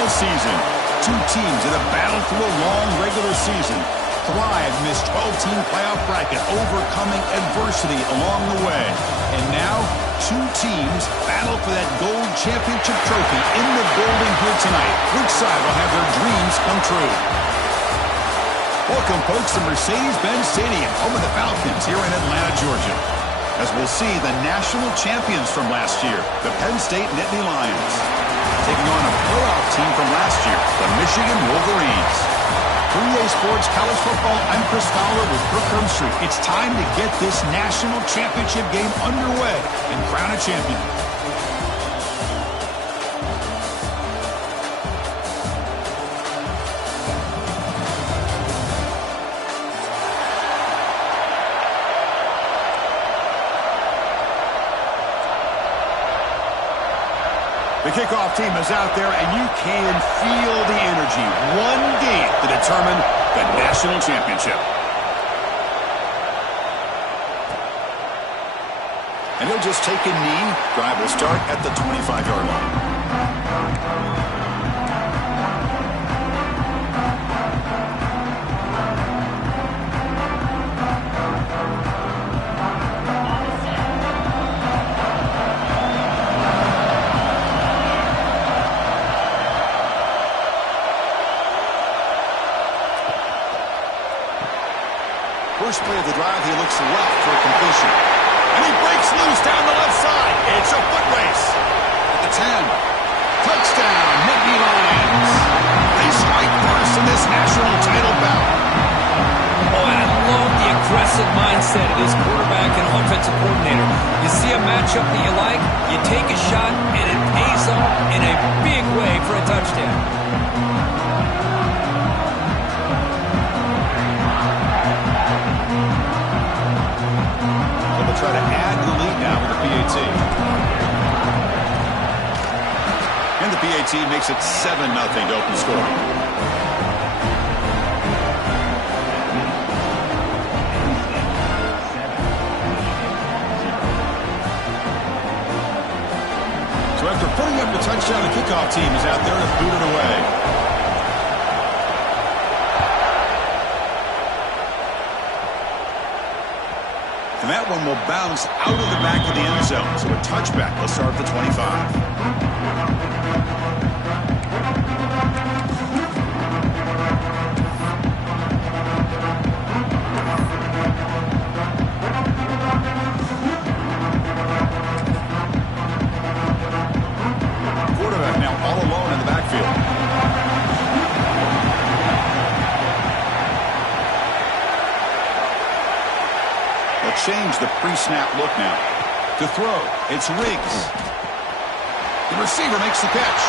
football season. Two teams that have battled through a long regular season, thrived in this 12-team playoff bracket, overcoming adversity along the way. And now, two teams battle for that gold championship trophy in the building here tonight. Which side will have their dreams come true? Welcome, folks, to Mercedes-Benz Stadium, home of the Falcons here in Atlanta, Georgia, as we'll see the national champions from last year, the Penn State Nittany Lions, taking on a playoff team from last year, the Michigan Wolverines. For EA Sports College Football, I'm Chris Fowler with Kirk Herbstreit. It's time to get this national championship game underway and crown a champion. The kickoff team is out there, and you can feel the energy. One game to determine the national championship. And he'll just take a knee. Drive will start at the 25-yard line. First play of the drive, he looks left for a completion. And he breaks loose down the left side. It's a foot race. At the 10. Touchdown, Nittany Lions. They strike first in this national title bout. Oh, and I love the aggressive mindset of this quarterback and offensive coordinator. You see a matchup that you like, you take a shot, and it pays off in a big way for a touchdown. Try to add to the lead now with the PAT. And the PAT makes it 7-0 to open scoring. So after putting up the touchdown, the kickoff team is out there to boot it away. And that one will bounce out of the back of the end zone. So a touchback will start at the 25. Quarterback now all alone in the backfield. Change the pre-snap look now. To throw, it's Riggs. The receiver makes the catch.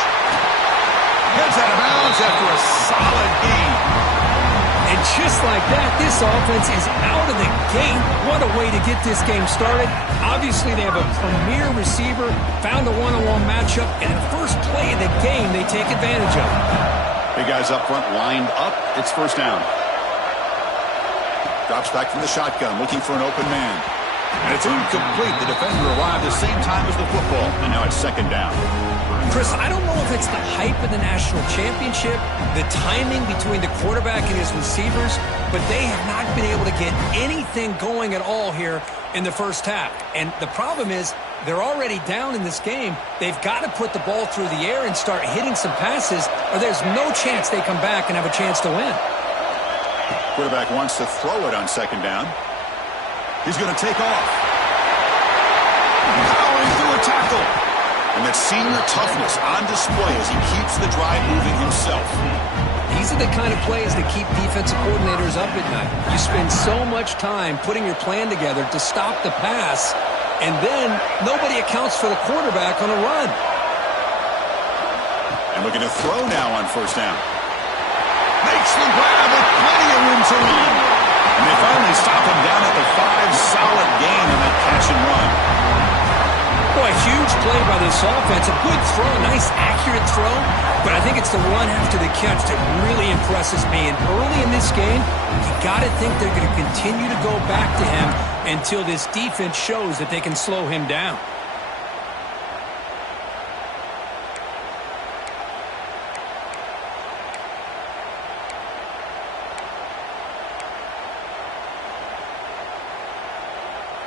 Heads out of bounds after a solid gain. And just like that, this offense is out of the gate. What a way to get this game started. Obviously, they have a premier receiver, found a one-on-one matchup, and the first play of the game they take advantage of. Big guys up front lined up. It's first down. Drops back from the shotgun, looking for an open man. And it's incomplete. The defender arrived at the same time as the football. And now it's second down. Chris, I don't know if it's the hype of the national championship, the timing between the quarterback and his receivers, but they have not been able to get anything going at all here in the first half. And the problem is they're already down in this game. They've got to put the ball through the air and start hitting some passes, or there's no chance they come back and have a chance to win. Quarterback wants to throw it on second down. He's going to take off. Powering through a tackle. And that senior toughness on display as he keeps the drive moving himself. These are the kind of plays that keep defensive coordinators up at night. You spend so much time putting your plan together to stop the pass, and then nobody accounts for the quarterback on a run. And looking to throw now on first down. Makes the grab with plenty of room to run. And they finally stop him down at the 5. Solid gain on that catch and run. Boy, huge play by this offense. A good throw, a nice accurate throw. But I think it's the run after the catch that really impresses me. And early in this game, you got to think they're going to continue to go back to him until this defense shows that they can slow him down.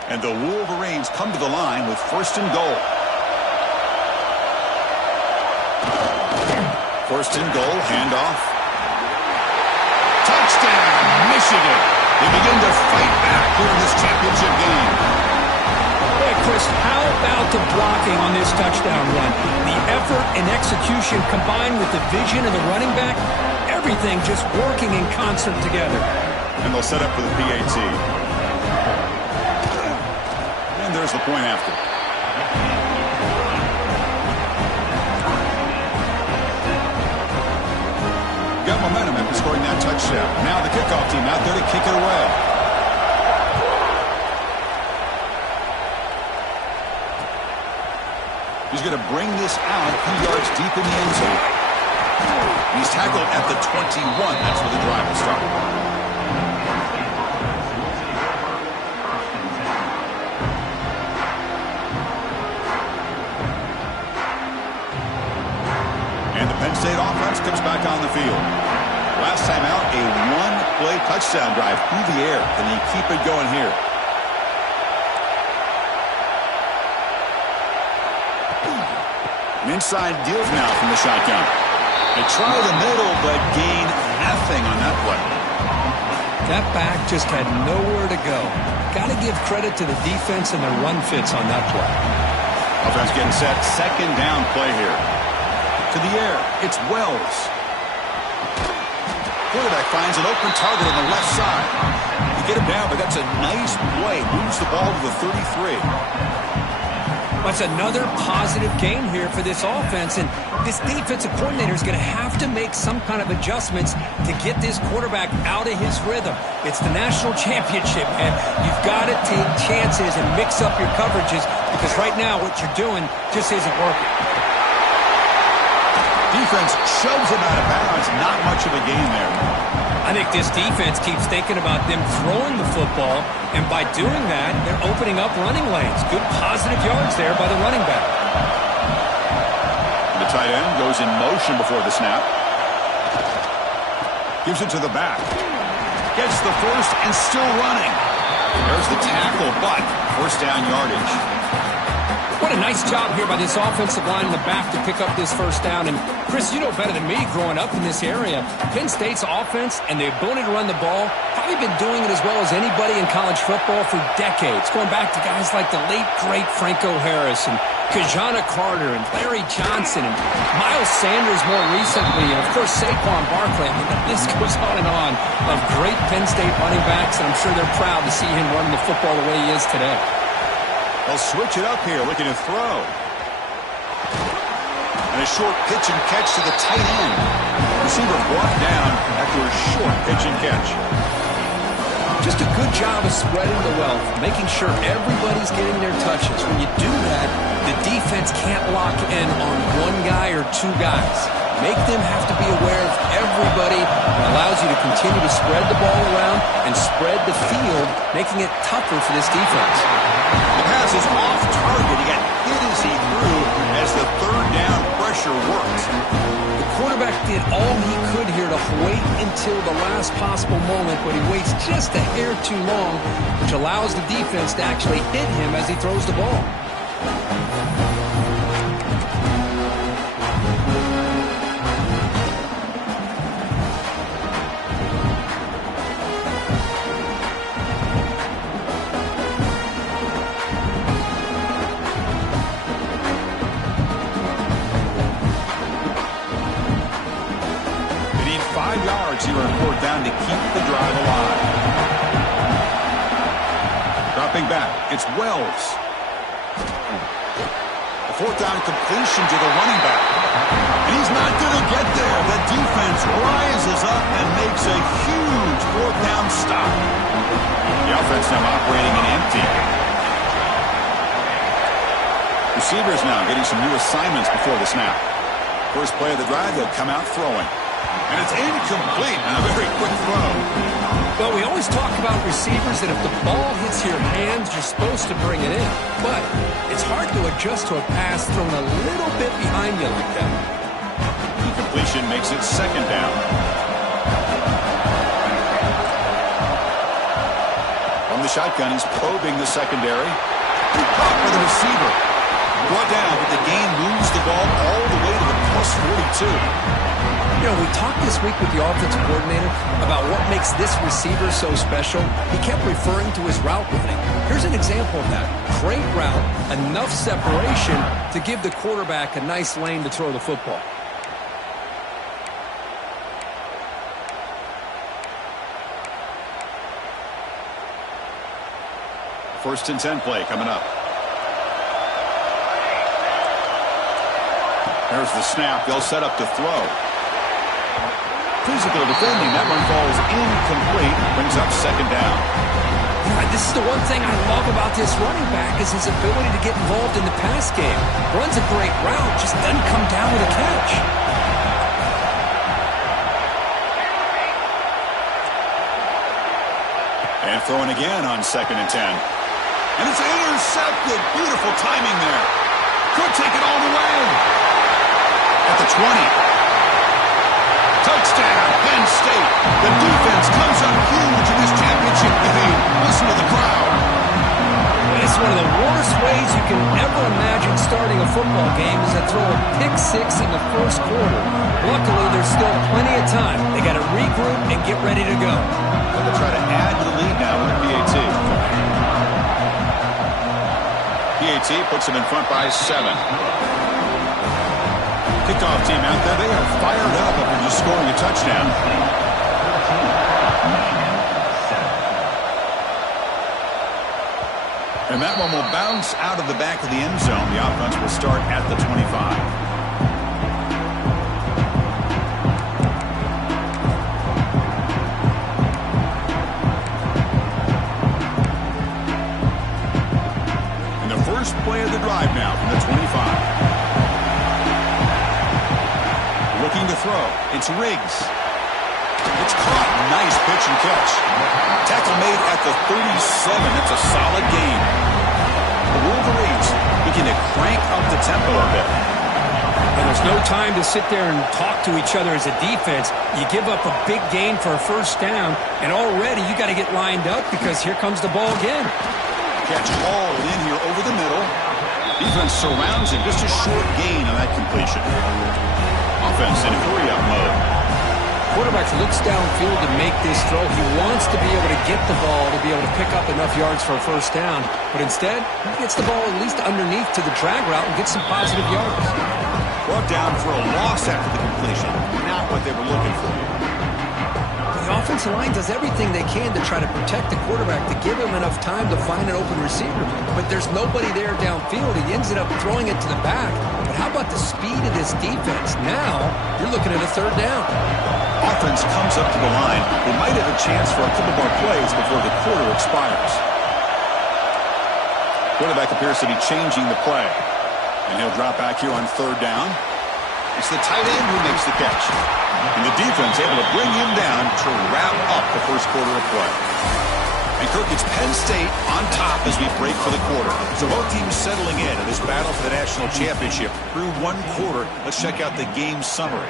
And the Wolverines come to the line with 1st and goal. 1st and goal, handoff. Touchdown, Michigan. They begin to fight back here in this championship game. Hey, Chris, how about the blocking on this touchdown run? The effort and execution combined with the vision of the running back, everything just working in concert together. And they'll set up for the PAT. And there's the point after. Got momentum after scoring that touchdown. Now the kickoff team out there to kick it away. He's going to bring this out a few yards deep in the end zone. He's tackled at the 21. That's where the drive will start. And the Penn State offense comes back on the field. Last time out, a one-play touchdown drive through the air. Can he keep it going here? An inside deals now from the shotgun. They try the middle, but gain nothing on that play. That back just had nowhere to go. Got to give credit to the defense and their run fits on that play. Offense getting set. 2nd down play here. To the air, it's Wells. Quarterback finds an open target on the left side. You get him down, but that's a nice play. Moves the ball to the 33. That's another positive game here for this offense, and this defensive coordinator is going to have to make some kind of adjustments to get this quarterback out of his rhythm. It's the national championship, and you've got to take chances and mix up your coverages because right now what you're doing just isn't working. Defense shoves him out of bounds. Not much of a gain there. I think this defense keeps thinking about them throwing the football, and by doing that, they're opening up running lanes. Good positive yards there by the running back. The tight end goes in motion before the snap. Gives it to the back. Gets the first and still running. There's the tackle, but 1st down yardage. What a nice job here by this offensive line in the back to pick up this 1st down. And, Chris, you know better than me growing up in this area, Penn State's offense and the ability to run the ball, probably been doing it as well as anybody in college football for decades, going back to guys like the late, great Franco Harris and Kajana Carter and Larry Johnson and Miles Sanders more recently, and, of course, Saquon Barkley. I mean, the list goes on of great Penn State running backs, and I'm sure they're proud to see him running the football the way he is today. They'll switch it up here, looking to throw. And a short pitch and catch to the tight end. Receiver brought down after a short pitch and catch. Just a good job of spreading the wealth, making sure everybody's getting their touches. When you do that, the defense can't lock in on one guy or two guys. Make them have to be aware of everybody. It allows you to continue to spread the ball around and spread the field, making it tougher for this defense. The pass is off target. He got hit as he threw as the 3rd down pressure worked. The quarterback did all he could here to wait until the last possible moment, but he waits just a hair too long, which allows the defense to actually hit him as he throws the ball. Here on 4th down to keep the drive alive. Dropping back, it's Wells. A 4th down completion to the running back. And he's not going to get there. The defense rises up and makes a huge 4th down stop. The offense now operating in empty. Receivers now getting some new assignments before the snap. First play of the drive, they'll come out throwing. And it's incomplete and a very quick throw. Well, we always talk about receivers that if the ball hits your hands, you're supposed to bring it in. But it's hard to adjust to a pass thrown a little bit behind you like that. Incompletion makes it 2nd down. From the shotgun, he's probing the secondary. Caught by the receiver. Brought down, but the gain moves the ball all the way to the +42. You know, we talked this week with the offensive coordinator about what makes this receiver so special. He kept referring to his route running. Here's an example of that. Great route, enough separation to give the quarterback a nice lane to throw the football. First and 10 play coming up. There's the snap. They'll set up to throw. Physical defending. That one falls incomplete. Brings up second down. This is the one thing I love about this running back is his ability to get involved in the pass game. Runs a great route, just doesn't come down with a catch. And throwing again on second and 10. And it's intercepted. Beautiful timing there. Could take it all the way. At the 20. Touchdown, Penn State. The defense comes up huge in this championship game. Listen to the crowd. It's one of the worst ways you can ever imagine starting a football game is to throw a pick-6 in the first quarter. Luckily, there's still plenty of time. They got to regroup and get ready to go. They'll try to add to the lead now with the PAT. PAT puts them in front by 7. Kickoff team out there, they are fired up after just scoring a touchdown. And that one will bounce out of the back of the end zone. The offense will start at the 25. And the first play of the drive now from the 25. Looking to throw. It's Riggs. It's caught. Nice pitch and catch. Tackle made at the 37. That's a solid gain. The Wolverines begin to crank up the tempo a bit. And there's no time to sit there and talk to each other as a defense. You give up a big gain for a first down, and already you got to get lined up because here comes the ball again. Catch hauled in here over the middle. Defense surrounds it. Just a short gain on that completion. Offense in hurry-up mode. Quarterback looks downfield to make this throw. He wants to be able to get the ball to be able to pick up enough yards for a first down. But instead, he gets the ball at least underneath to the drag route and gets some positive yards. Brought down for a loss after the completion. Not what they were looking for. The offensive line does everything they can to try to protect the quarterback to give him enough time to find an open receiver. But there's nobody there downfield. He ends up throwing it to the back. But how about the speed of this defense? Now, you're looking at a third down. Offense comes up to the line. They might have a chance for a couple more plays before the quarter expires. Quarterback appears to be changing the play. And he'll drop back here on third down. It's the tight end who makes the catch. And the defense able to bring him down to wrap up the first quarter of play. And Kirk, it's Penn State on top as we break for the quarter. So both teams settling in this battle for the national championship through one quarter. Let's check out the game summary.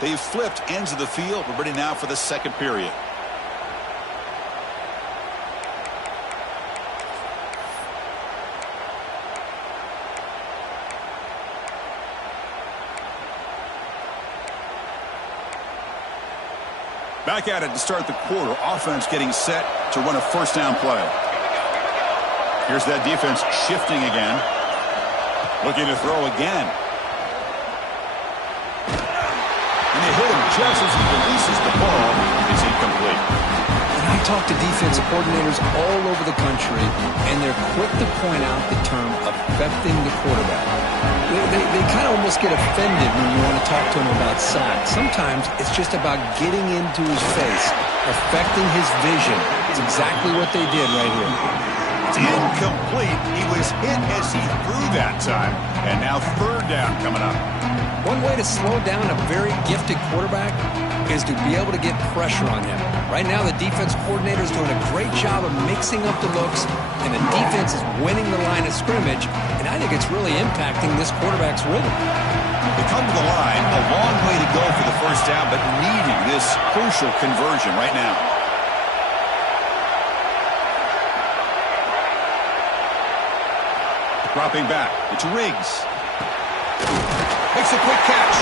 They've flipped ends of the field. We're ready now for the second period. Back at it to start the quarter. Offense getting set to run a first down play. Here's that defense shifting again. Looking to throw again. And they hit him just as he releases the ball. It's incomplete. And I talk to defensive coordinators all over the country, and they're quick to point out the term affecting the quarterback. They kind of almost get offended when you want to talk to them about sacks. Sometimes it's just about getting into his face, affecting his vision. It's exactly what they did right here. It's incomplete. He was hit as he threw that time. And now third down coming up. One way to slow down a very gifted quarterback is to be able to get pressure on him. Right now, the defense coordinator is doing a great job of mixing up the looks, and the defense is winning the line of scrimmage, and I think it's really impacting this quarterback's rhythm. They come to the line, a long way to go for the first down, but needing this crucial conversion right now. Dropping back. It's Riggs. Makes a quick catch.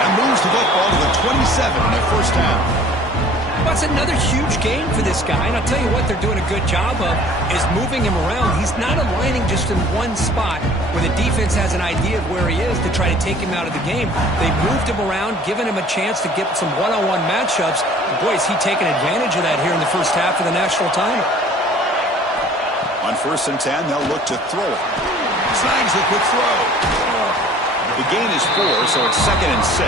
And moves the football to the 27 in the first down. That's another huge gain for this guy. And I'll tell you what they're doing a good job of is moving him around. He's not aligning just in one spot where the defense has an idea of where he is to try to take him out of the game. They've moved him around, given him a chance to get some one-on-one matchups. Boy, is he taking advantage of that here in the first half of the national title. On 1st and 10, they'll look to throw it. Snags the quick throw. The gain is 4, so it's 2nd and 6.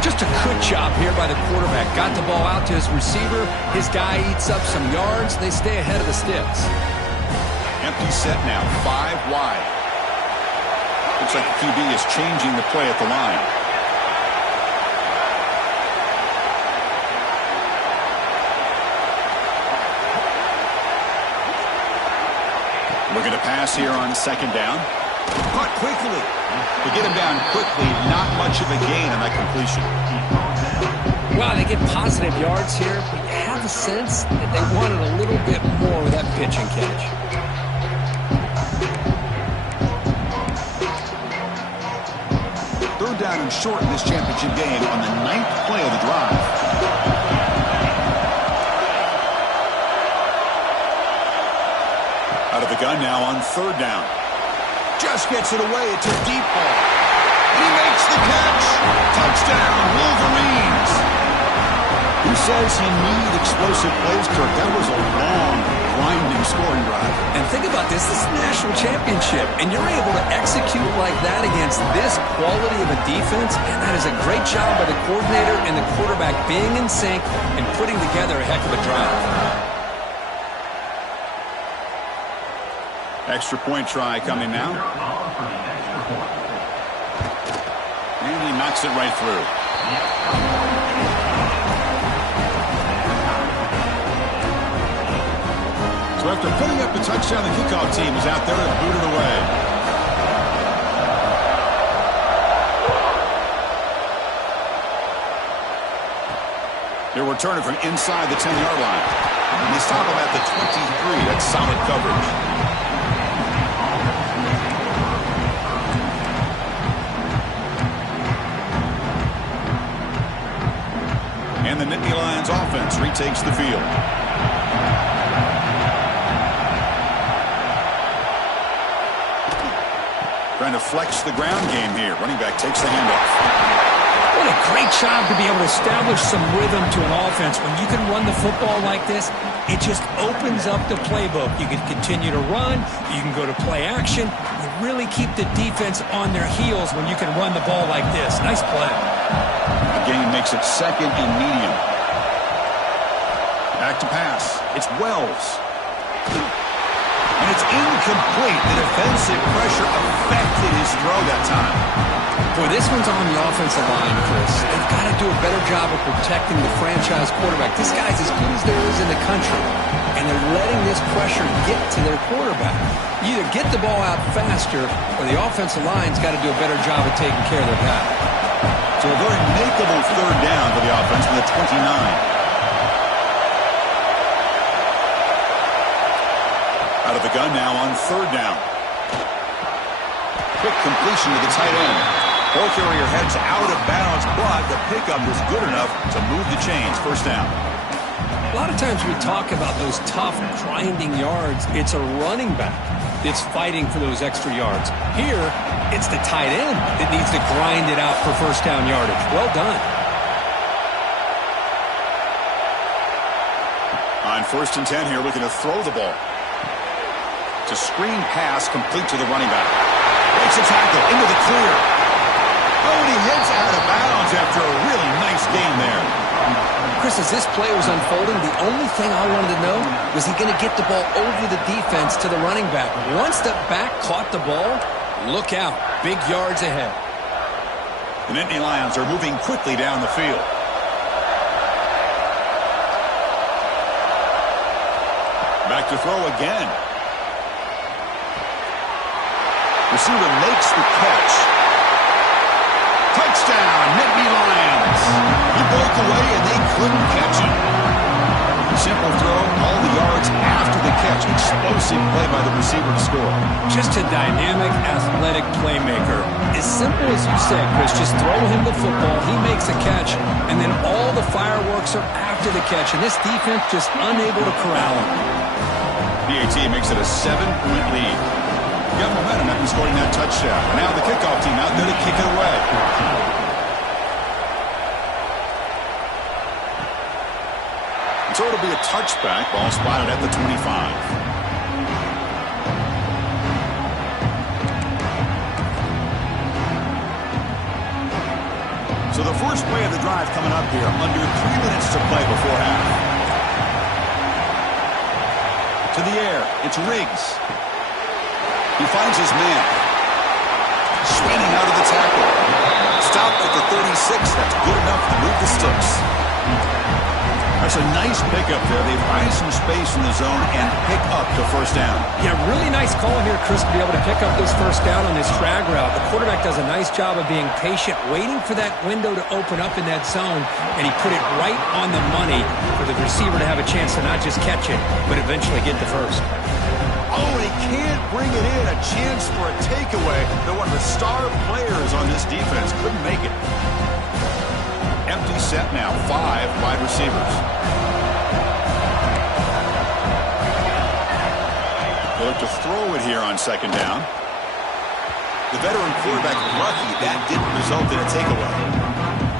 Just a good job here by the quarterback. Got the ball out to his receiver. His guy eats up some yards. They stay ahead of the sticks. Empty set now, 5 wide. Looks like the QB is changing the play at the line. Looking to pass here on 2nd down. Caught quickly. To get him down quickly, not much of a gain on that completion. Wow, they get positive yards here, but you have a sense that they wanted a little bit more with that pitch and catch. Third down and short in this championship game on the 9th play of the drive. Out of the gun now on 3rd down. Just gets it away. It's a deep ball. He makes the catch. Touchdown, Wolverines. Who says you need explosive plays, Kirk? That was a long, grinding scoring drive. And think about this. This is the national championship, and you're able to execute like that against this quality of a defense, and that is a great job by the coordinator and the quarterback being in sync and putting together a heck of a drive. Extra point try coming now. And he knocks it right through. So after putting up the touchdown, the kickoff team is out there to boot it away. They'll return it from inside the 10-yard line. And they stop him at the 23. That's solid coverage. And the Nittany Lions offense retakes the field. Trying to flex the ground game here. Running back takes the handoff. What a great job to be able to establish some rhythm to an offense. When you can run the football like this, it just opens up the playbook. You can continue to run. You can go to play action. You really keep the defense on their heels when you can run the ball like this. Nice play. The game makes it 2nd and medium. Back to pass. It's Wells. And it's incomplete. The defensive pressure affected his throw that time. Boy, this one's on the offensive line, Chris. They've got to do a better job of protecting the franchise quarterback. This guy's as good as there is in the country, and they're letting this pressure get to their quarterback. You either get the ball out faster, or the offensive line's got to do a better job of taking care of their pass. So a very makeable 3rd down for the offense with a 29. Out of the gun now on 3rd down. Quick completion to the tight end. Ball carrier heads out of bounds, but the pickup was good enough to move the chains. 1st down. A lot of times we talk about those tough, grinding yards. It's a running back that's fighting for those extra yards. Here, it's the tight end that needs to grind it out for 1st down yardage. Well done. On 1st and 10 here, looking to throw the ball. It's a screen pass complete to the running back. Makes a tackle into the clear. Oh, and he hits out of bounds after a really nice gain there. Chris, as this play was unfolding, the only thing I wanted to know was he going to get the ball over the defense to the running back. Once the back caught the ball, look out. Big yards ahead. The Nittany Lions are moving quickly down the field. Back to throw again. Receiver makes the catch. Touchdown, Nittany Lions. He broke away and they couldn't catch him. Simple throw, all the yards after the catch. Explosive play by the receiver to score. Just a dynamic, athletic playmaker. As simple as you said, Chris, just throw him the football, he makes a catch, and then all the fireworks are after the catch, and this defense just unable to corral him. PAT makes it a 7-point lead. Got momentum after scoring that touchdown. Now the kickoff team out there to kick it away. So it'll be a touchback. Ball spotted at the 25. So the first play of the drive coming up here. Under 3 minutes to play before half. To the air. It's Riggs. He finds his man. Spinning out of the tackle. Stopped at the 36. That's good enough to move the sticks. That's a nice pickup there. They find some space in the zone and pick up the first down. Yeah, really nice call here, Chris, to be able to pick up this first down on this drag route. The quarterback does a nice job of being patient, waiting for that window to open up in that zone, and he put it right on the money for the receiver to have a chance to not just catch it, but eventually get the first. Oh, he can't bring it in. A chance for a takeaway. They're one of the star players on this defense. Couldn't make it. Empty set now. 5 wide receivers. They'll look to throw it here on second down. The veteran quarterback lucky that didn't result in a takeaway.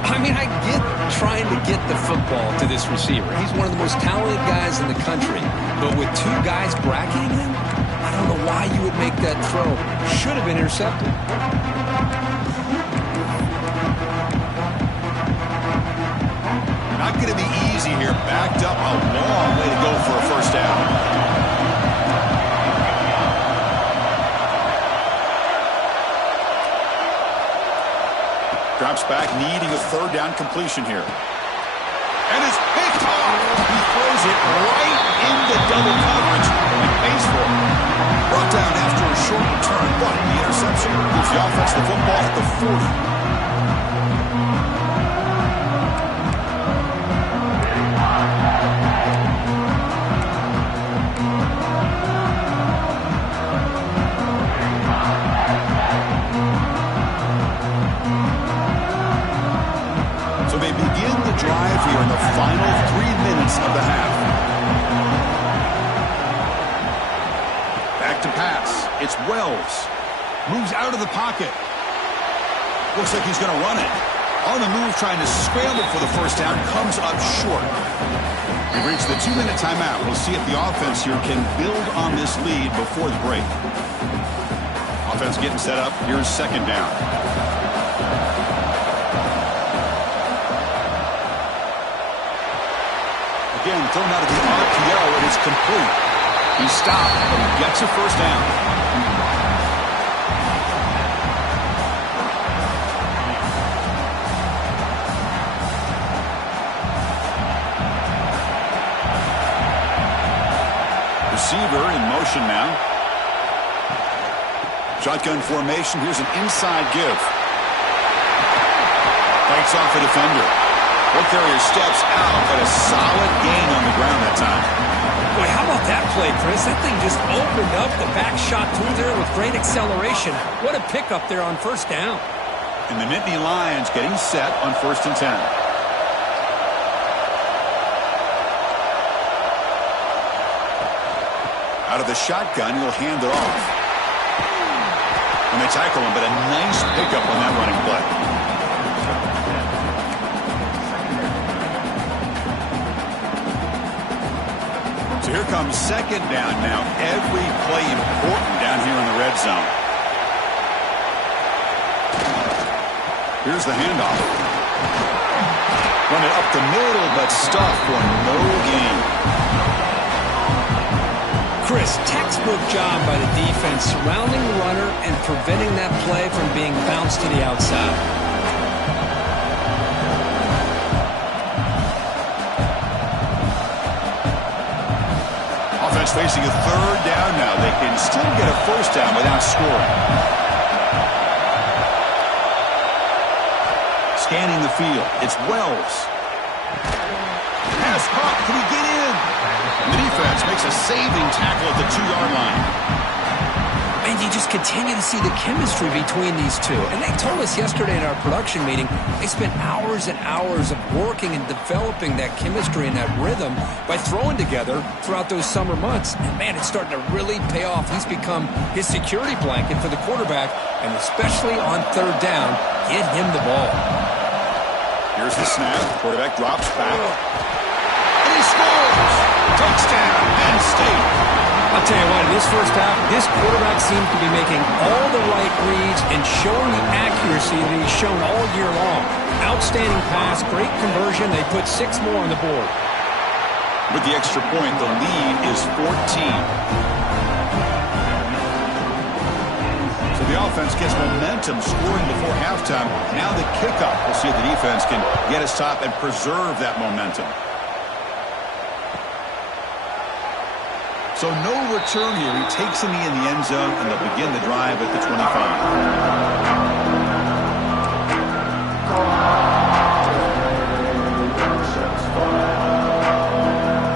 I mean, I get trying to get the football to this receiver. He's one of the most talented guys in the country. But with 2 guys bracketing him, I don't know why you would make that throw. Should have been intercepted. Not going to be easy here. Backed up a long way to go for a first down. Drops back, needing a third down completion here. And it's picked off. He throws it right into double coverage and pays for it. Brought down after a short return, but the interception gives the offense the football at the 40. So they begin the drive here in the final 3 minutes of the half. Back to pass. It's Wells. Moves out of the pocket. Looks like he's going to run it. On the move, trying to scramble for the first down. Comes up short. We've reached the 2-minute timeout. We'll see if the offense here can build on this lead before the break. Offense getting set up. Here's second down. Again, thrown out of the RPO, and it's complete. He stopped, but he gets a first down. Receiver in motion now. Shotgun formation. Here's an inside give. Fights off a defender. Ball carrier steps out, but a solid gain on the ground that time. Boy, how about that play, Chris? That thing just opened up. The back shot through there with great acceleration. What a pickup there on first down. And the Nittany Lions getting set on 1st and 10. Out of the shotgun, he'll hand it off. And they tackle him, but a nice pickup on that running play. So here comes second down now. Every play important down here in the red zone. Here's the handoff. Run it up the middle, but stuffed for no gain. Chris, textbook job by the defense surrounding the runner and preventing that play from being bounced to the outside. Offense facing a third down now. They can still get a first down without scoring. Scanning the field. It's Wells. Pass caught. Can he get in? And the defense makes a saving tackle at the 2-yard line. And you just continue to see the chemistry between these two. And they told us yesterday in our production meeting, they spent hours and hours of working and developing that chemistry and that rhythm by throwing together throughout those summer months. And, man, it's starting to really pay off. He's become his security blanket for the quarterback, and especially on third down, get him the ball. Here's the snap. Quarterback drops back. And he scores! Touchdown, Penn State. I'll tell you what, in this first half, this quarterback seems to be making all the right reads and showing the accuracy that he's shown all year long. Outstanding pass, great conversion. They put 6 more on the board. With the extra point, the lead is 14. So the offense gets momentum scoring before halftime. Now the kickoff. We'll see if the defense can get a stop and preserve that momentum. So no return here. He takes a knee in the end zone, and they'll begin the drive at the 25.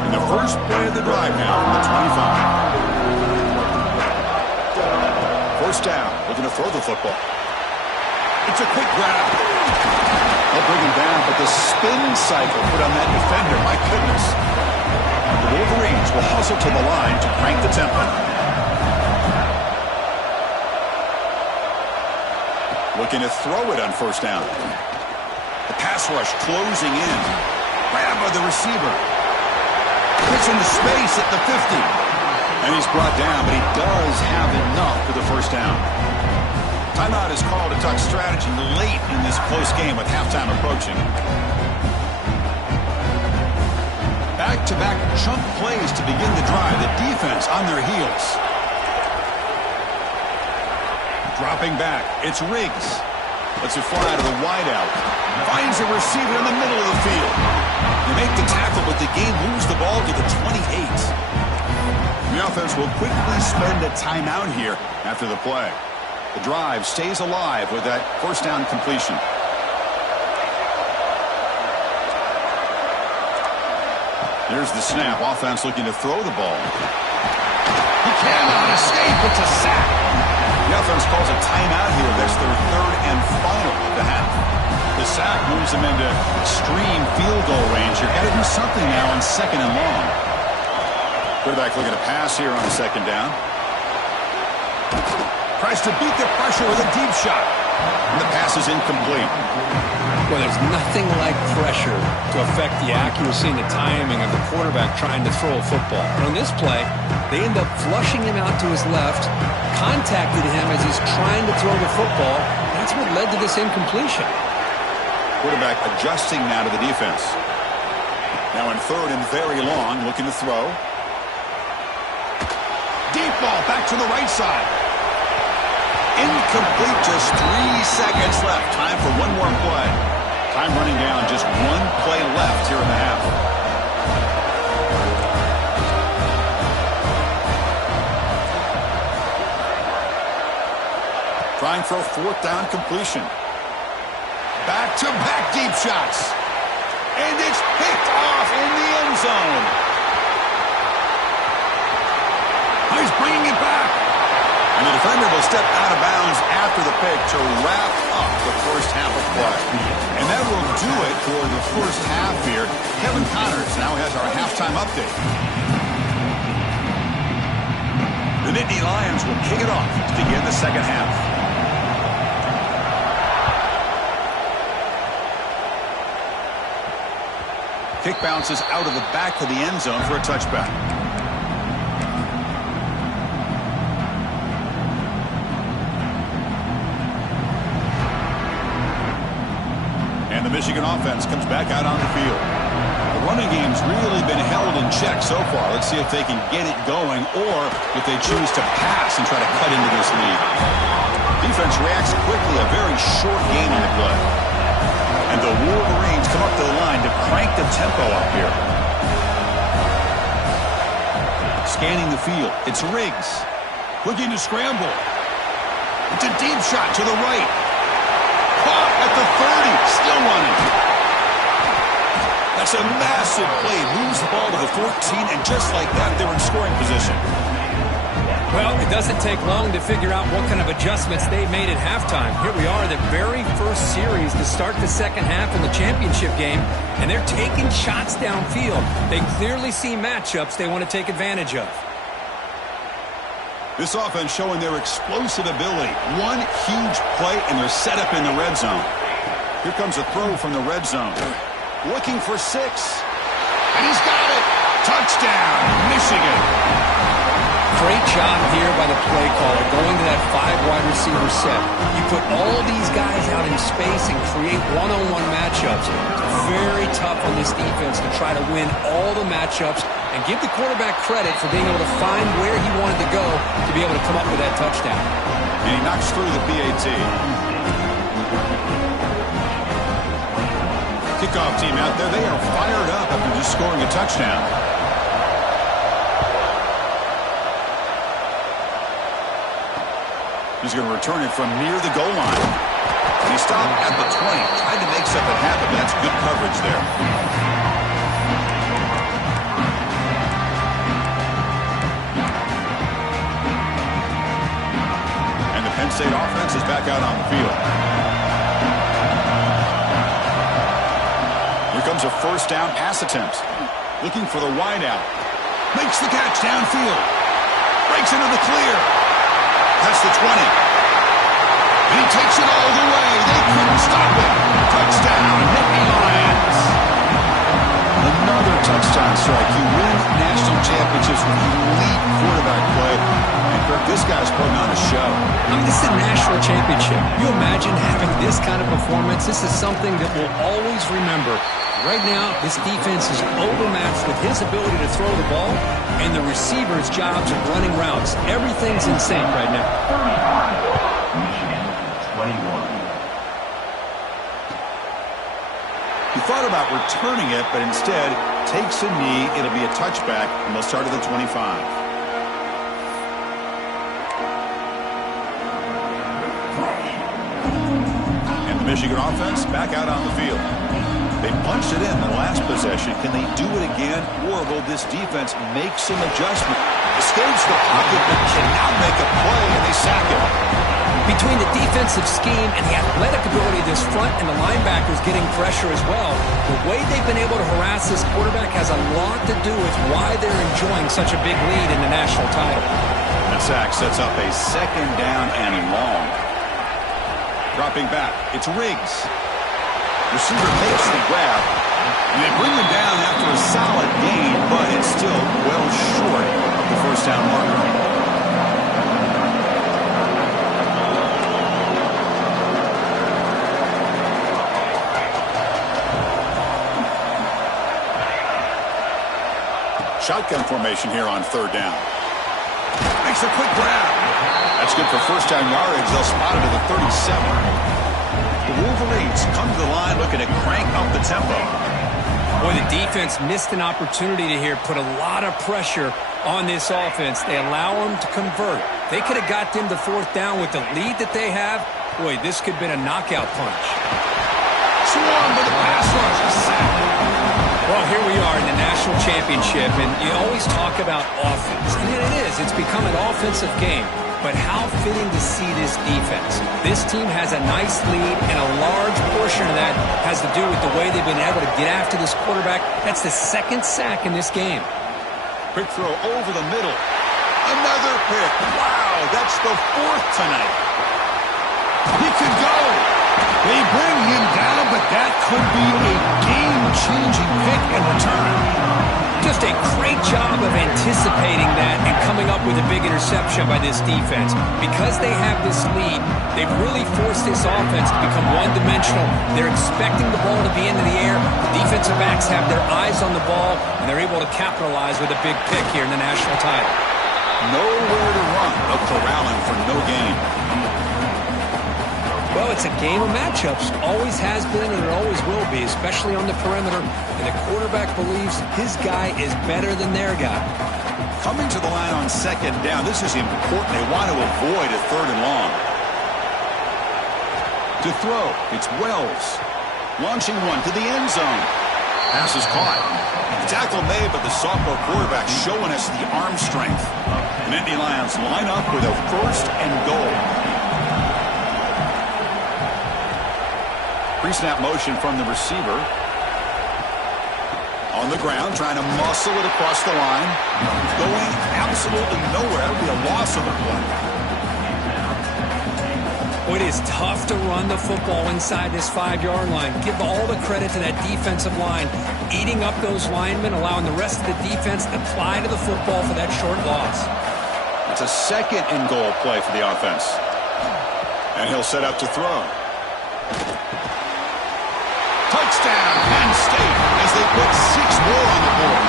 In the first play of the drive now from the 25. First down. Looking to throw the football. It's a quick grab. They'll bring him down, but the spin cycle put on that defender, my goodness. The Wolverines will hustle to the line to crank the tempo. Looking to throw it on first down. The pass rush closing in. Grab by the receiver. Gets into space at the 50. And he's brought down, but he does have enough for the first down. Timeout is called to talk strategy late in this close game with halftime approaching. Back-to-back chunk plays to begin the drive. The defense on their heels. Dropping back. It's Riggs. Lets it fly to the wideout. Finds a receiver in the middle of the field. They make the tackle, but the game moves the ball to the 28. The offense will quickly spend a timeout here after the play. The drive stays alive with that first down completion. Here's the snap. Offense looking to throw the ball. He cannot escape. It's a sack. The offense calls a timeout here. That's their third and final of the half. The sack moves them into extreme field goal range. You've got to do something now on second and long. Quarterback looking to pass here on second down. Tries to beat the pressure with a deep shot. And the pass is incomplete. Well, there's nothing like pressure to affect the accuracy and the timing of the quarterback trying to throw a football. But on this play, they end up flushing him out to his left, contacted him as he's trying to throw the football. That's what led to this incompletion. Quarterback adjusting now to the defense. Now in third and very long, looking to throw. Deep ball back to the right side. Incomplete, just 3 seconds left. Time for one more play. Time running down, just one play left here in the half. Trying for a fourth down completion. Back-to-back deep shots. And it's picked off in the end zone. He's bringing it back. And the defender will step out of bounds after the pick to wrap up the first half of play. And that will do it for the first half here. Kevin Connors now has our halftime update. The Nittany Lions will kick it off to begin the second half. Kick bounces out of the back of the end zone for a touchback. And the Michigan offense comes back out on the field. The running game's really been held in check so far. Let's see if they can get it going or if they choose to pass and try to cut into this lead. Defense reacts quickly, a very short gain on the play. And the Wolverines come up to the line to crank the tempo up here. Scanning the field, it's Riggs. Looking to scramble. It's a deep shot to the right. Caught at the 30, still running. That's a massive explosive play. Moves the ball to the 14, and just like that, they're in scoring position. Well, it doesn't take long to figure out what kind of adjustments they made at halftime. Here we are, the very first series to start the second half in the championship game, and they're taking shots downfield. They clearly see matchups they want to take advantage of. This offense showing their explosive ability. One huge play, and they're set up in the red zone. Here comes a throw from the red zone. Looking for 6. And he's got it. Touchdown, Michigan. Great job here by the play caller, going to that 5-wide receiver set. You put all these guys out in space and create one-on-one matchups. It's very tough on this defense to try to win all the matchups and give the quarterback credit for being able to find where he wanted to go to be able to come up with that touchdown. And he knocks through the PAT. Kickoff team out there, they are fired up after just scoring a touchdown. He's going to return it from near the goal line. And he stopped at the 20. Tried to make something happen, but that's good coverage there. And the Penn State offense is back out on the field. Here comes a first down pass attempt. Looking for the wideout. Makes the catch downfield. Breaks into the clear. That's the 20. And he takes it all the way. They couldn't stop it. Touchdown, Nittany Lions. Another touchdown strike. You win national championships with elite quarterback play. And Kirk, this guy's putting on a show. I mean, this is a national championship. You imagine having this kind of performance? This is something that we'll always remember. Right now, this defense is overmatched with his ability to throw the ball and the receiver's jobs of running routes. Everything's in sync right now. Michigan 21. He thought about returning it, but instead takes a knee. It'll be a touchback, and they'll start at the 25. And the Michigan offense back out on the field. They punched it in the last possession. Can they do it again, or will this defense make some adjustment? Escapes the pocket, but cannot make a play, and they sack him. Between the defensive scheme and the athletic ability of this front and the linebackers getting pressure as well, the way they've been able to harass this quarterback has a lot to do with why they're enjoying such a big lead in the national title. And the sack sets up a second down and long. Dropping back, it's Riggs. Receiver makes the grab, and they bring him down after a solid gain, but it's still well short of the first down marker. Shotgun formation here on third down. Makes a quick grab. That's good for first down yardage. They'll spot it at the 37. The Wolverines come to the line looking to crank up the tempo. Boy, the defense missed an opportunity to here put a lot of pressure on this offense. They allow them to convert. They could have got them to fourth down with the lead that they have. Boy, this could have been a knockout punch. Swarm with the pass rush. Well, here we are in the national championship, and you always talk about offense. And it is. It's become an offensive game. But how fitting to see this defense. This team has a nice lead, and a large portion of that has to do with the way they've been able to get after this quarterback. That's the second sack in this game. Quick throw over the middle. Another pick. Wow, that's the fourth tonight. He could go. They bring him down, but that could be a game-changing pick in return. Just a great job of anticipating that and coming up with a big interception by this defense. Because they have this lead, they've really forced this offense to become one-dimensional. They're expecting the ball to be into the air. The defensive backs have their eyes on the ball, and they're able to capitalize with a big pick here in the national title. Nowhere to run, but corralling for no gain. Well, it's a game of matchups. Always has been and it always will be, especially on the perimeter. And the quarterback believes his guy is better than their guy. Coming to the line on second down, this is important. They want to avoid a third and long. To throw, it's Wells. Launching one to the end zone. Pass is caught. The tackle made, but the sophomore quarterback showing us the arm strength. The Nittany Lions line up with a 1st and goal. Pre-snap motion from the receiver. On the ground, trying to muscle it across the line. Going absolutely nowhere. It'll be a loss of a play. It is tough to run the football inside this 5-yard line. Give all the credit to that defensive line, eating up those linemen, allowing the rest of the defense to fly to the football for that short loss. It's a 2nd and goal play for the offense. And he'll set up to throw. Touchdown, Penn State, as they put 6 more on the board.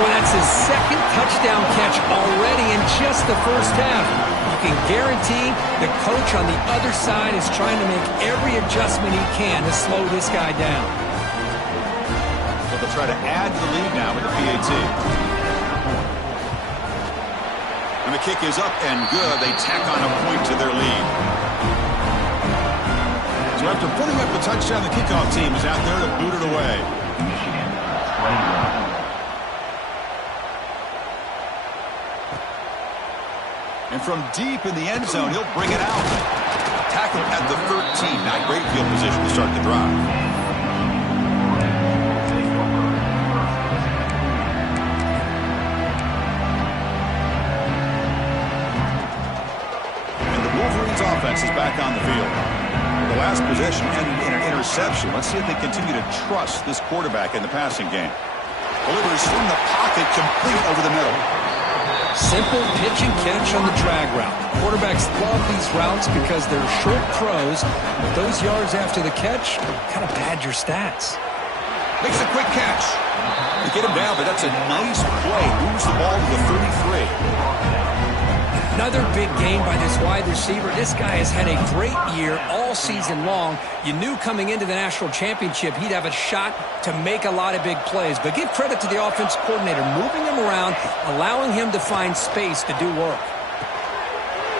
Well, that's his 2nd touchdown catch already in just the first half. You can guarantee the coach on the other side is trying to make every adjustment he can to slow this guy down. So they'll try to add to the lead now with the PAT. And the kick is up and good. They tack on a point to their lead. So after putting up the touchdown, the kickoff team is out there to boot it away. Michigan 21. And from deep in the end zone, he'll bring it out. Tackle at the 13. Not great field position to start the drive. And the Wolverines offense is back on the field. The last possession ended in an interception. Let's see if they continue to trust this quarterback in the passing game. Delivers from the pocket, complete over the middle. Simple pitch and catch on the drag route. Quarterbacks love these routes because they're short throws. But those yards after the catch kind of pad your stats. Makes a quick catch. They get him down, but that's a nice play. Moves the ball to the 33. Another big game by this wide receiver. This guy has had a great year all season long. You knew coming into the national championship he'd have a shot to make a lot of big plays. But give credit to the offensive coordinator, moving him around, allowing him to find space to do work.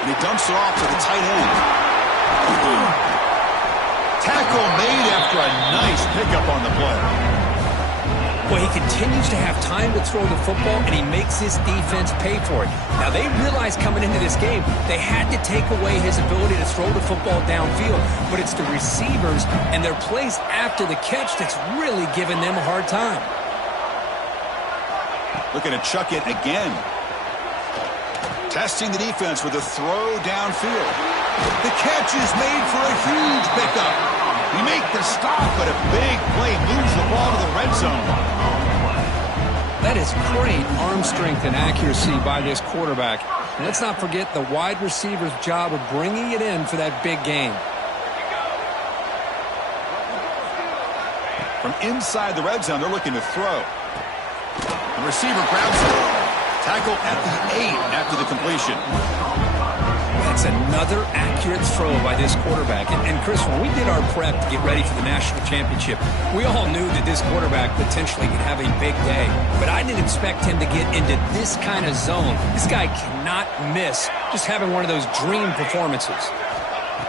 And he dumps it off to the tight end. Tackle made after a nice pickup on the play. Well, he continues to have time to throw the football, and he makes his defense pay for it. Now, they realized coming into this game they had to take away his ability to throw the football downfield, but it's the receivers and their plays after the catch that's really giving them a hard time. Looking to chuck it again. Testing the defense with a throw downfield. The catch is made for a huge pickup. We make the stop, but a big play moves the ball to the red zone. That is great arm strength and accuracy by this quarterback. And let's not forget the wide receiver's job of bringing it in for that big game. From inside the red zone, they're looking to throw. The receiver grabs it. Tackle at the 8 after the completion. That's another accurate throw by this quarterback. And Chris, when we did our prep to get ready for the national championship, we all knew that this quarterback potentially could have a big day. But I didn't expect him to get into this kind of zone. This guy cannot miss just having one of those dream performances.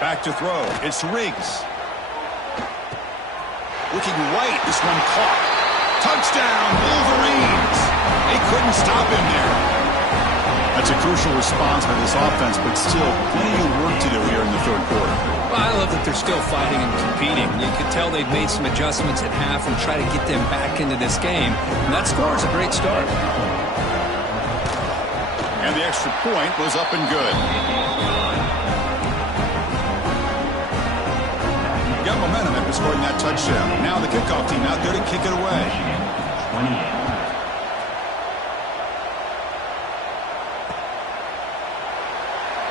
Back to throw. It's Riggs. Looking right. This one caught. Touchdown, Wolverines. They couldn't stop him there. That's a crucial response by this offense, but still plenty of work to do here in the third quarter. Well, I love that they're still fighting and competing. You can tell they've made some adjustments at half and try to get them back into this game. And that score is a great start. And the extra point was up and good. Got momentum after scoring that touchdown. Now the kickoff team out there to kick it away. 28.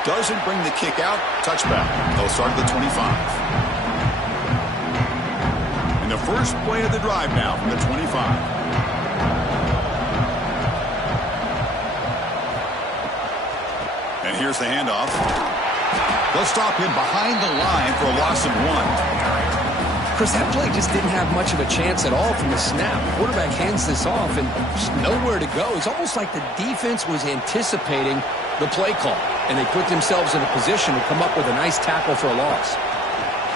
Doesn't bring the kick out. Touchback. They'll start at the 25. And the first play of the drive now from the 25. And here's the handoff. They'll stop him behind the line for a loss of 1. Chris, that play just didn't have much of a chance at all from the snap. Quarterback hands this off and just nowhere to go. It's almost like the defense was anticipating the play call, and they put themselves in a position to come up with a nice tackle for a loss.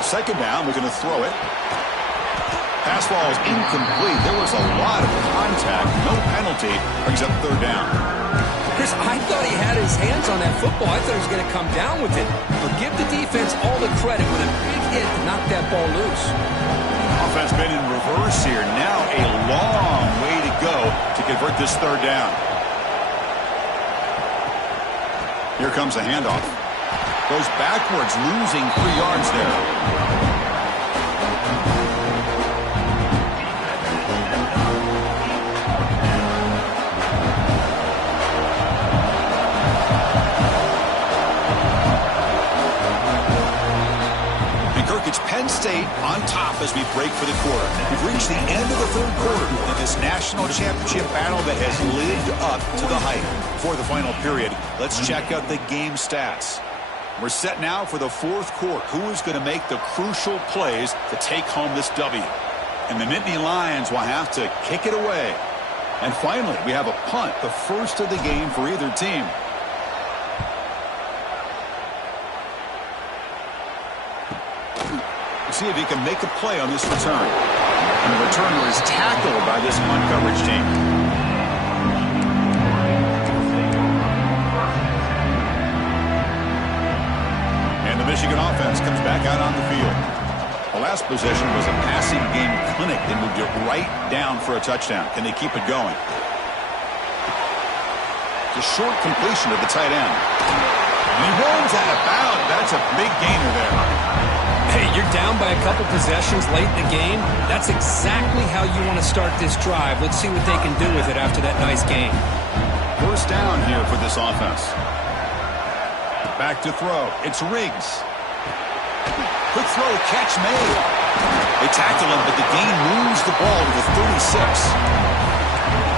Second down, we're going to throw it. Pass ball is incomplete. There was a lot of contact. No penalty. Brings up third down. Chris, I thought he had his hands on that football. I thought he was going to come down with it. But give the defense all the credit with a big hit to knock that ball loose. Offense been in reverse here. Now a long way to go to convert this third down. Here comes a handoff. Goes backwards, losing 3 yards there. It's Penn State on top as we break for the quarter. We've reached the end of the third quarter in this national championship battle that has lived up to the hype. For the final period, let's check out the game stats. We're set now for the fourth quarter. Who is going to make the crucial plays to take home this W? And the Nittany Lions will have to kick it away. And finally, we have a punt, the first of the game for either team. See if he can make a play on this return. And the returner is tackled by this punt coverage team. And the Michigan offense comes back out on the field. The last possession was a passing game clinic. They moved it right down for a touchdown. Can they keep it going? It's a short completion to the tight end. And he runs out of bounds. That's a big gainer there. Hey, you're down by a couple possessions late in the game. That's exactly how you want to start this drive. Let's see what they can do with it after that nice game. First down here for this offense. Back to throw. It's Riggs. Quick throw, catch made. They tackle him, but the gain moves the ball to the 36.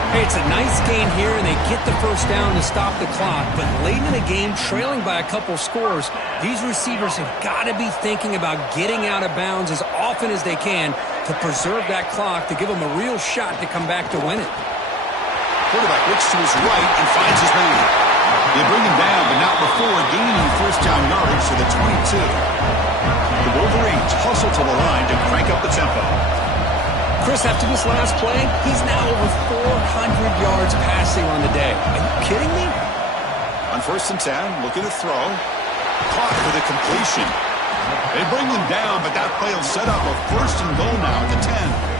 Hey, it's a nice gain here, and they get the first down to stop the clock. But late in the game, trailing by a couple scores, these receivers have got to be thinking about getting out of bounds as often as they can to preserve that clock, to give them a real shot to come back to win it. Quarterback looks to his right and finds his man. They bring him down, but not before gaining first down yardage to the 22. The Wolverines hustle to the line to crank up the tempo. Chris, after this last play, he's now over 400 yards passing on the day. Are you kidding me? On 1st and 10, looking to throw. Caught for the completion. They bring him down, but that play will set up a 1st and goal now at the 10.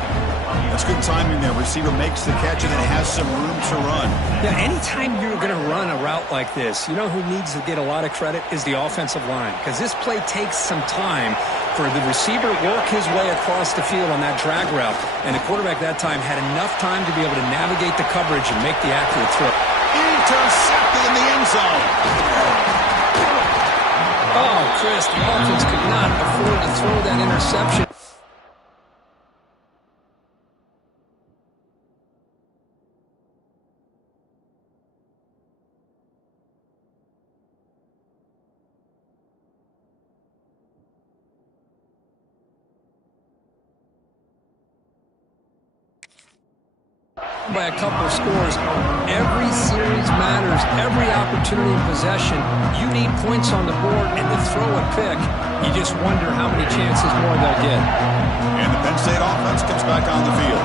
That's good timing there. Receiver makes the catch and then has some room to run. Yeah, anytime you're going to run a route like this, you know who needs to get a lot of credit is the offensive line, because this play takes some time for the receiver to work his way across the field on that drag route. And the quarterback that time had enough time to be able to navigate the coverage and make the accurate throw. Intercepted in the end zone. Oh, Chris, the offense could not afford to throw that interception. By a couple of scores. Every series matters. Every opportunity in possession. You need points on the board, and to throw a pick, you just wonder how many chances more they'll get. And the Penn State offense comes back on the field.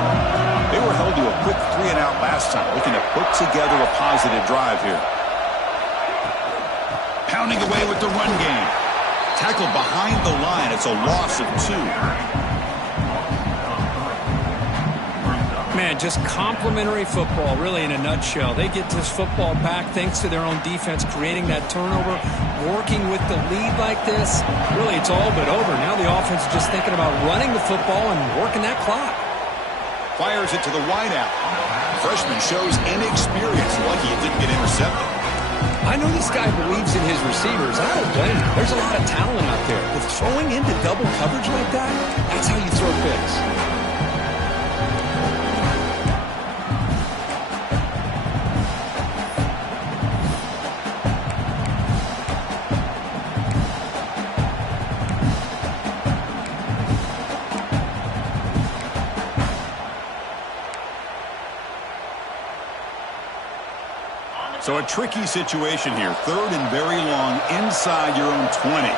They were held to a quick 3-and-out last time, looking to put together a positive drive here. Pounding away with the run game. Tackled behind the line. It's a loss of 2. Man, just complimentary football, really, in a nutshell. They get this football back thanks to their own defense, creating that turnover, working with the lead like this. Really, it's all but over. Now the offense is just thinking about running the football and working that clock. Fires it to the wideout. Freshman shows inexperience. Lucky it didn't get intercepted. I know this guy believes in his receivers. I don't blame him. There's a lot of talent out there. But throwing into double coverage like that, that's how you throw picks. So a tricky situation here. 3rd and very long inside your own 20.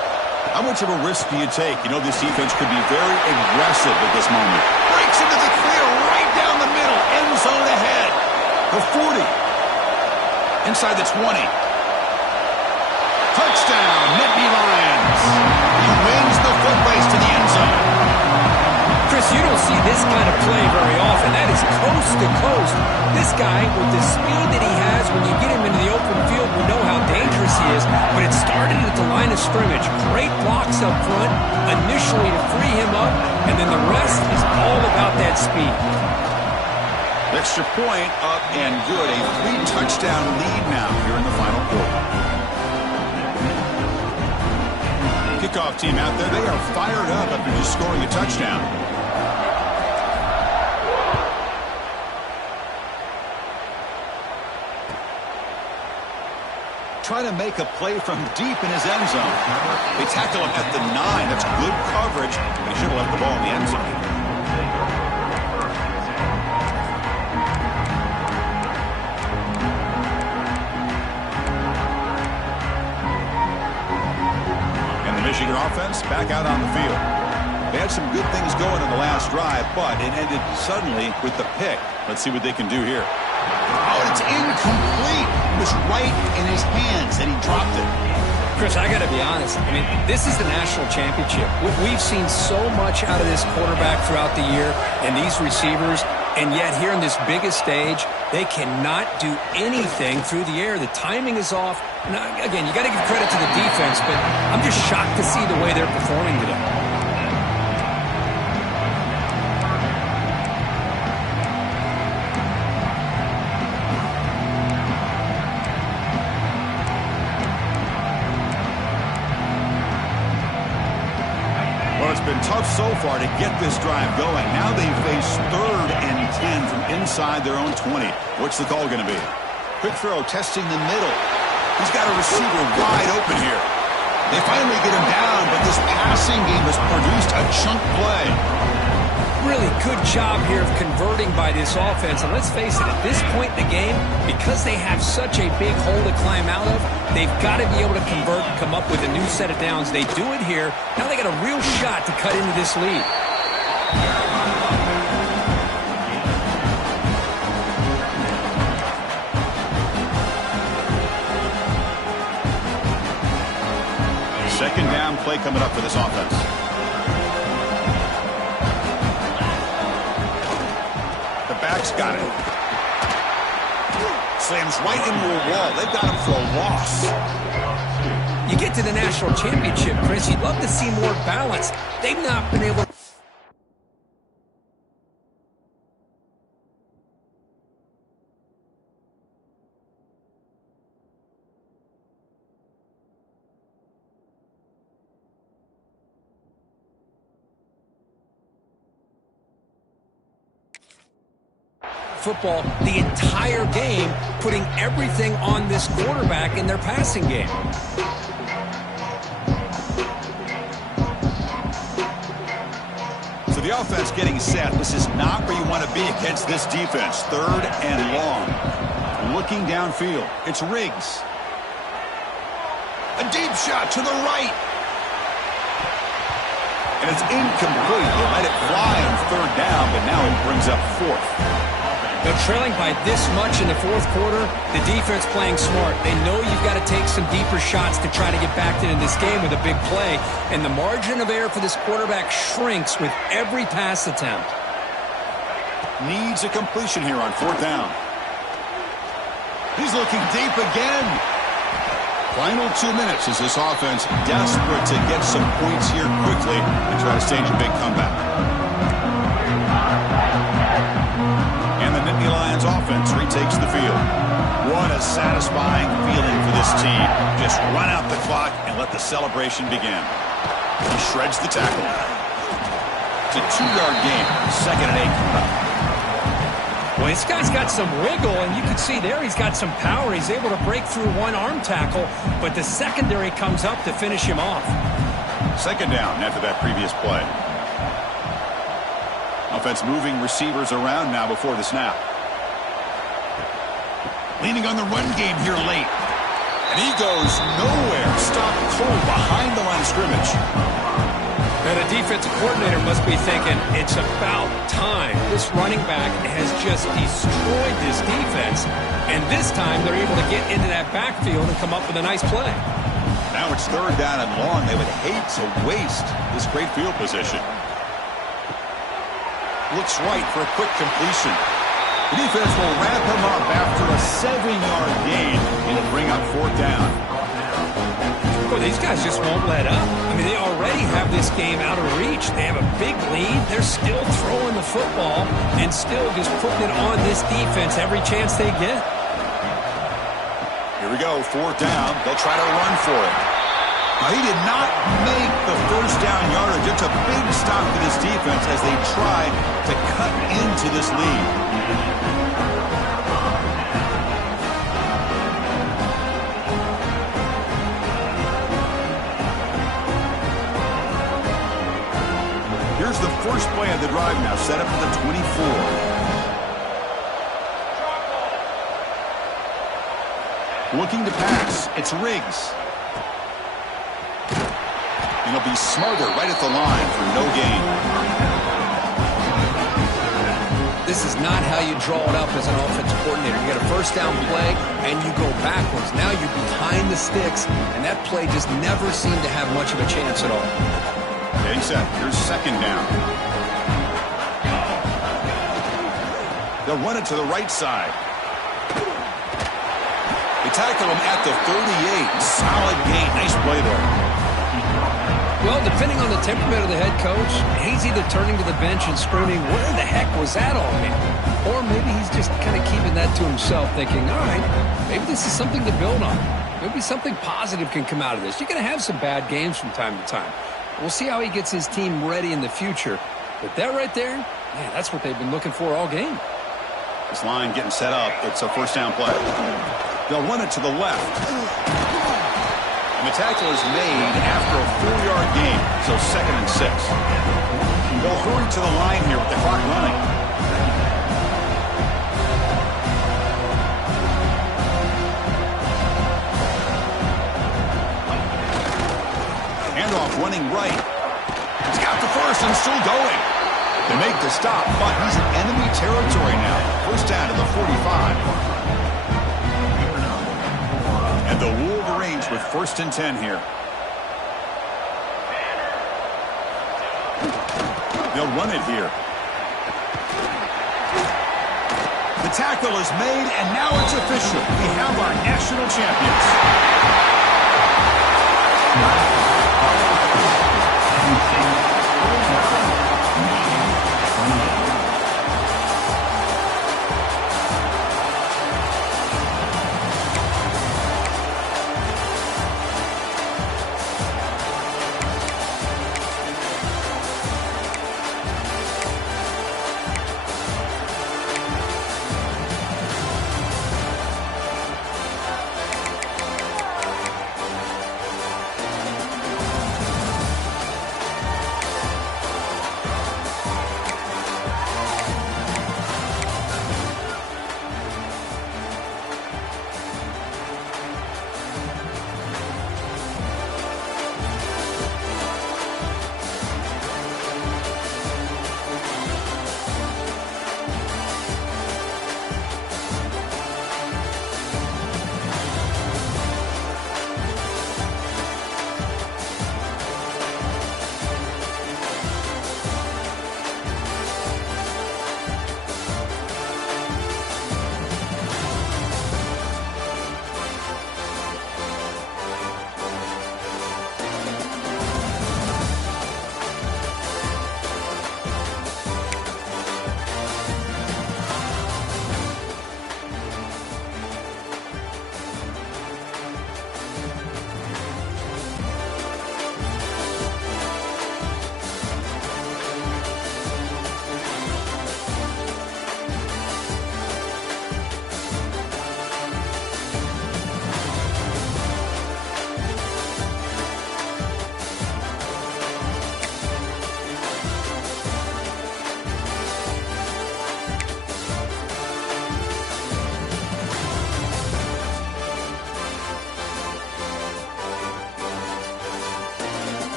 How much of a risk do you take? You know this defense could be very aggressive at this moment. Breaks it inside the 20. Touchdown, Nittany Lions. He wins the foot race to the end zone. Chris, you don't see this kind of play very often. That is coast to coast. This guy, with the speed that he has, when you get him into the open field, we know how dangerous he is. But it started at the line of scrimmage. Great blocks up front, initially to free him up, and then the rest is all about that speed. Extra point up and good. A 3-touchdown lead now here in the final quarter. Kickoff team out there, they are fired up after just scoring a touchdown. Trying to make a play from deep in his end zone. They tackle him at the 9. That's good coverage. They should have left the ball in the end zone. And the Michigan offense back out on the field. They had some good things going in the last drive, but it ended suddenly with the pick. Let's see what they can do here. Oh, it's incomplete. It was right in his hands, and he dropped it. Chris, I got to be honest. I mean, this is the national championship. We've seen so much out of this quarterback throughout the year and these receivers, and yet here in this biggest stage, they cannot do anything through the air. The timing is off. Now, again, you got to give credit to the defense, but I'm just shocked to see the way they're performing today. Been tough so far to get this drive going. Now they face 3rd and 10 from inside their own 20. What's the call going to be? Quick throw, testing the middle. He's got a receiver wide open here. They finally get him down, but this passing game has produced a chunk play. Really good job here of converting by this offense. And let's face it, at this point in the game, because they have such a big hole to climb out of, they've got to be able to convert and come up with a new set of downs. They do it here. Now they got a real shot to cut into this lead. Second down play coming up for this offense. Back's got it. Slams right into a wall. They've got him for a loss. You get to the national championship, Chris, you'd love to see more balance. They've not been able to. Football the entire game, putting everything on this quarterback in their passing game. So the offense getting set. This is not where you want to be against this defense. 3rd and long. Looking downfield. It's Riggs. A deep shot to the right. And it's incomplete. They let it fly on 3rd down, but now it brings up 4th. They're trailing by this much in the 4th quarter. The defense playing smart. They know you've got to take some deeper shots to try to get back into this game with a big play. And the margin of error for this quarterback shrinks with every pass attempt. Needs a completion here on 4th down. He's looking deep again. Final 2 minutes as this offense desperate to get some points here quickly and try to stage a big comeback. And the Nittany Lions offense retakes the field. What a satisfying feeling for this team. Just run out the clock and let the celebration begin. He shreds the tackle. It's a 2-yard gain. 2nd and 8 coming up. Well, this guy's got some wiggle, and you can see there he's got some power. He's able to break through one arm tackle, but the secondary comes up to finish him off. 2nd down after that previous play. Offense moving receivers around now before the snap. Leaning on the run game here late. And he goes nowhere. Stopped cold behind the line of scrimmage. And the defensive coordinator must be thinking, it's about time. this running back has just destroyed this defense, and this time they're able to get into that backfield and come up with a nice play. Now it's third down and long. They would hate to waste this great field position. Looks right for a quick completion. The defense will wrap him up after a 7-yard gain and bring up fourth down. Boy, these guys just won't let up. I mean, they already have this game out of reach. They have a big lead. They're still throwing the football and still just putting it on this defense every chance they get. Here we go, fourth down. They'll try to run for it. Now, he did not make the first down yardage. It's a big stop for this defense as they try to cut into this lead. Here's the first play of the drive now, set up at the 24. Looking to pass. It's Riggs. And he'll be smarter right at the line for no gain. This is not how you draw it up as an offensive coordinator. You get a first down play, and you go backwards. Now you're behind the sticks, and that play just never seemed to have much of a chance at all. Getting set. Here's second down. They'll run it to the right side. They tackle him at the 38. Solid gain. Nice play there. Well, depending on the temperament of the head coach, he's either turning to the bench and screaming, where the heck was that all mean? Or maybe he's just kind of keeping that to himself, thinking, all right, maybe this is something to build on. Maybe something positive can come out of this. You're going to have some bad games from time to time. We'll see how he gets his team ready in the future. But that right there, man, that's what they've been looking for all game. This line getting set up. It's a first down play. They'll run it to the left. And the tackle is made after a 4-yard gain, so 2nd and 6. They'll hurry to the line here with the clock running. Handoff running right. He's got the first and still going. They make the stop, but he's in enemy territory now. First down to the 45. And the Wolverines with 1st and 10 here. They'll run it here. The tackle is made, and now it's official. We have our national champions.